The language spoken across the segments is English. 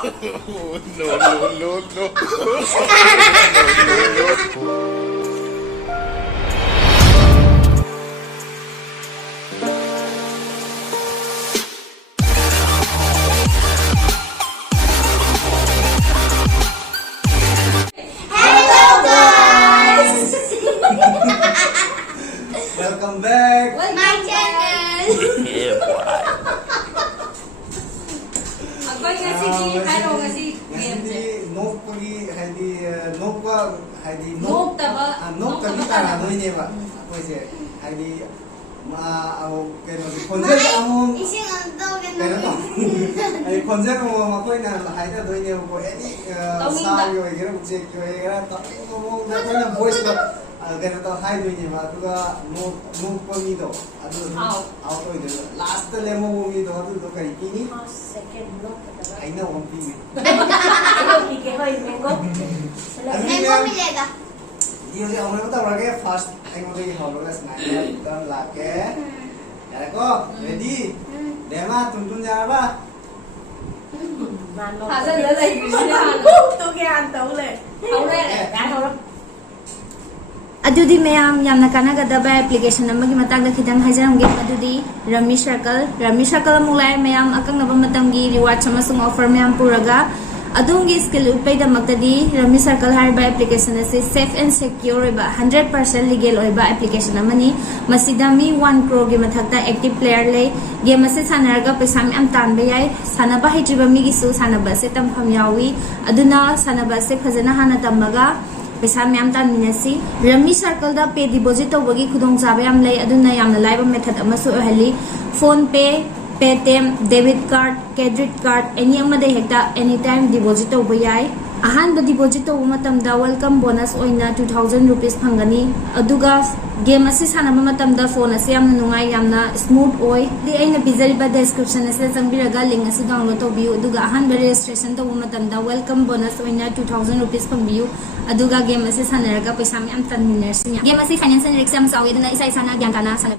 No, no, no, no. Hello guys! Welcome back! My channel! Yeah, boy. Ako'y kasi Ngasi nokpagi haidi nokwa haidi Noktaba. noktabi tara noineba akoise haidi ma amo keno konjer amo Ising ang tawag keno to ai konjer mo makoina haida doine ko edi sa yo egera bukse kyo egera to mo na koina voice to keno to hai doine ba tuga nokpagi do adu out to ide last lemo mi do adu to kai kini second look I know one thing. Mango milega. Ini हमने बता रहा है first I know the how long snack turn लाके यार को ready dema तुम जा बा Hasan đã lấy cái gì hả? Tôi nghe anh tấu lên. Không đây đã không đâu. अदुदी मैम यामना कानागदबा एप्लीकेशन अमगी मतंगदा खितंग हाइजरमगे अदुदी रमी सर्कल मुलाय मैम अकंगनबा मतंगी रिवार्ड समसुंग ऑफर मैम पुरगा अदुंगी स्किल उपैदा मक्तदी रमी सर्कल हाइबा एप्लीकेशन असे सेफ एंड सिक्योर बा 100% लीगल ओइबा एप्लीकेशन अमनी मसिदा मी 1 crore गे मथक्ता एक्टिव प्लेयर ले गेम असे सानरगा पैसा मैम तानबे याय सानबा हाइजिबा मिगिसु सानबा से तमफम यावी अदुना सानबा से फजना हाना तमगा पैसा मैम तानमिनसी रमी सर्कल दा पे डिपॉजिट तौबगी खुदोंग चाबे याम लay अदुना यामना लाइबा मेथड अमसु ओहली PhonePe Paytm debit card credit card any अमदे हेक्ता एनी टाइम डिपॉजिट तौब याय अहान डिपॉजिट तौब मतमदा वेलकम बोनस ओइना 2000 रुपीस फंगनी अदुगा गेम असे सानबा मतमदा फोन असे यामना नुंगाई यामना स्मूथ ओय दि अइना बिजरिबा डिस्क्रिप्शन असे संबिरगा लिंक असे डाउनलोड तौबियु अदुगा अहान रजिस्ट्रेशन तौब मतमदा वेलकम बोनस ओइना 2000 रुपीस फंबियु अदुगा गेम असे सानरगा पैसा मैम तनमिनरसी गेम असे फाइनेंशियल रिस्क याम चावे दना इसा इसाना ज्ञान ताना सान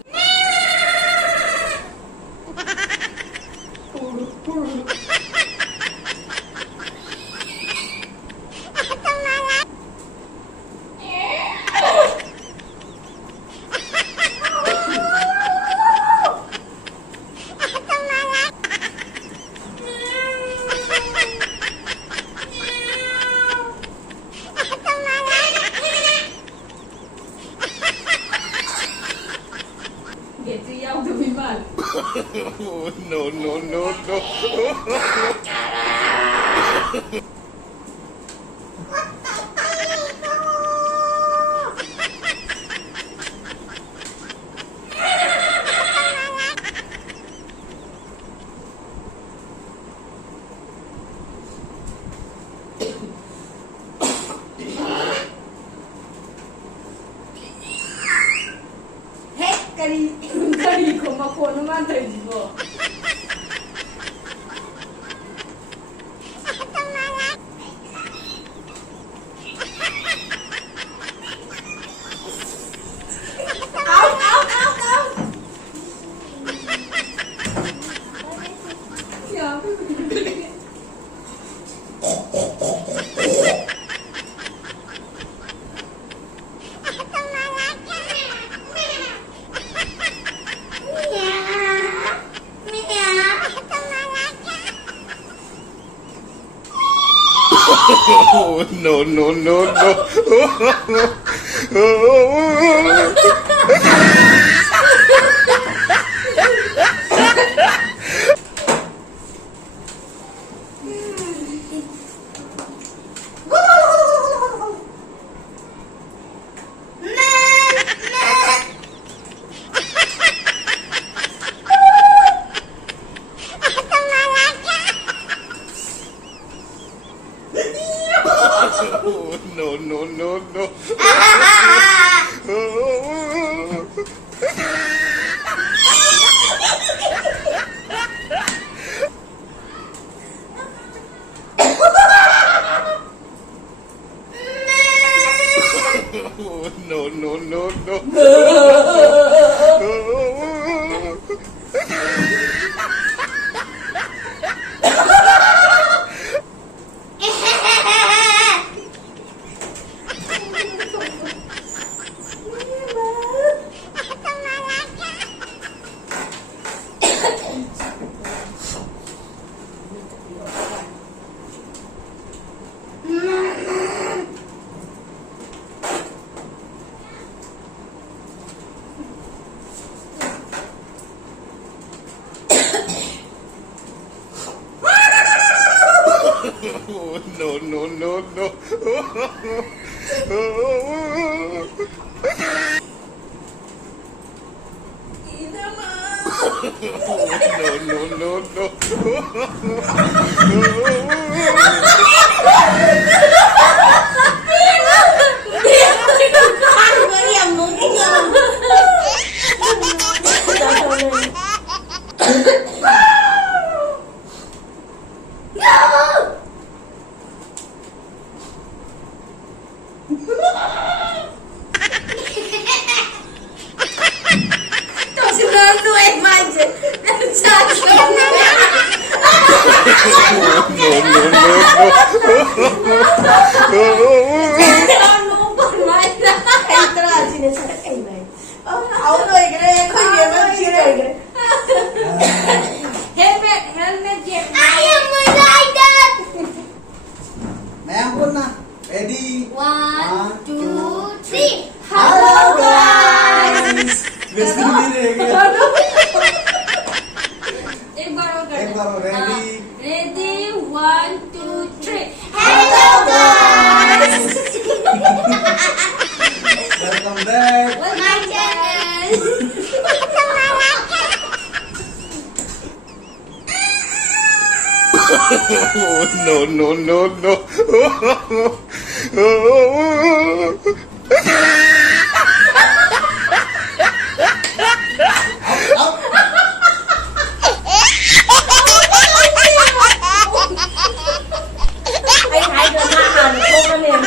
Get to yaw to be man. No, no, no, no. Kari ko makono man tayo dito. No, no, no, no. No, no, no, no. No, no, no, no. no, no, no, no. No, no, no, no. Helmet yet. Ayaw mo like that! Mayam pun na. Ready? 1, 2, 3. Hello guys. Best hindi एक बार और एक बार और, ready? Ready 1 2 3 Hello guys! Welcome back. My channel! No, no, no, no. Anh hãy đưa ra hàng không có niềm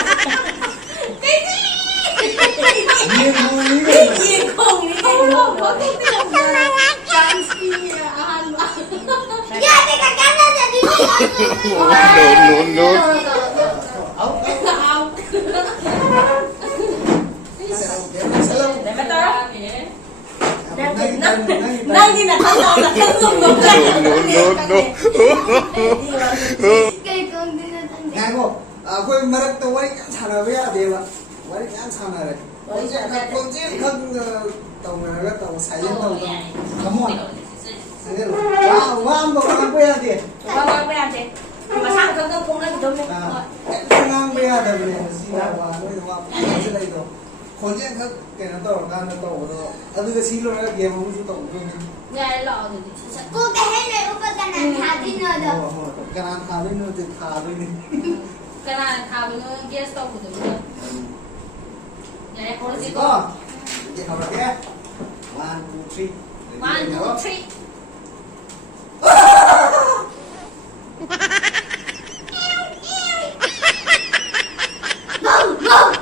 Nhiên vui cái này. gì không đi không có cái niềm chance kia ăn Ya, te cagaste de ti. No, no, no. Salam. để mẹ tao Nang đi nè không đâu là không dùng được No, no, no. Kay kung din na tanda. Ngago. Ako marak to wari kan sana ya dewa. Wari kan sana re. Konjen kan tong na tong sayen tong. Come on. Wow, wow, apa ya dia? qua qua bên chị mà sao con cũng lên đúng đấy Ngang bây giờ đây này, xin là và bây giờ vào cái đây rồi. Còn chuyện khác cái nó tổ ra nó tổ rồi. Ở đây xin lỗi là game không chịu tổng luôn. nghe lọ rồi Kung kahin na upa ka na hati na daw. Cái nào thà lên nữa thì thà lên đi. cái này thảo với nó guest stop của tụi mình này có gì Có. Vậy học được nhé. 1, 2, 3. 1 2 3 Boom! Boom!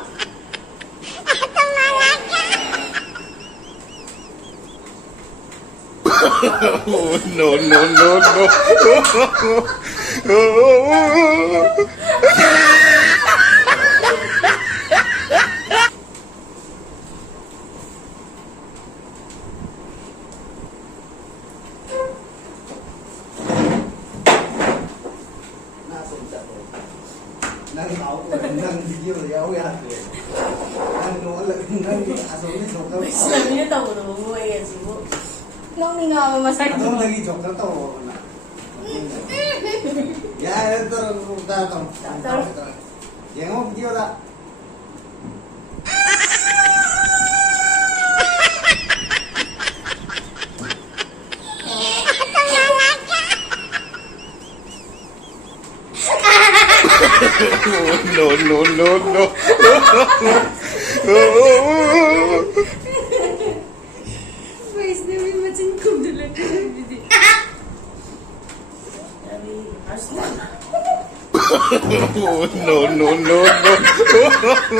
No, no, no, no. Nâng máu của mình, nâng nhiều thì áo ra. Nâng nó là nâng hạ xuống cái chọc đâu. Sân như tàu đồ vui à chị bộ nó mình ngờ mà sao Không thấy cái chọc nó tổ nè. Ya, itu ta tong. Yang mau video tak? No, no, no, no. Вайснами матинком далеко не види. No, no, no, no.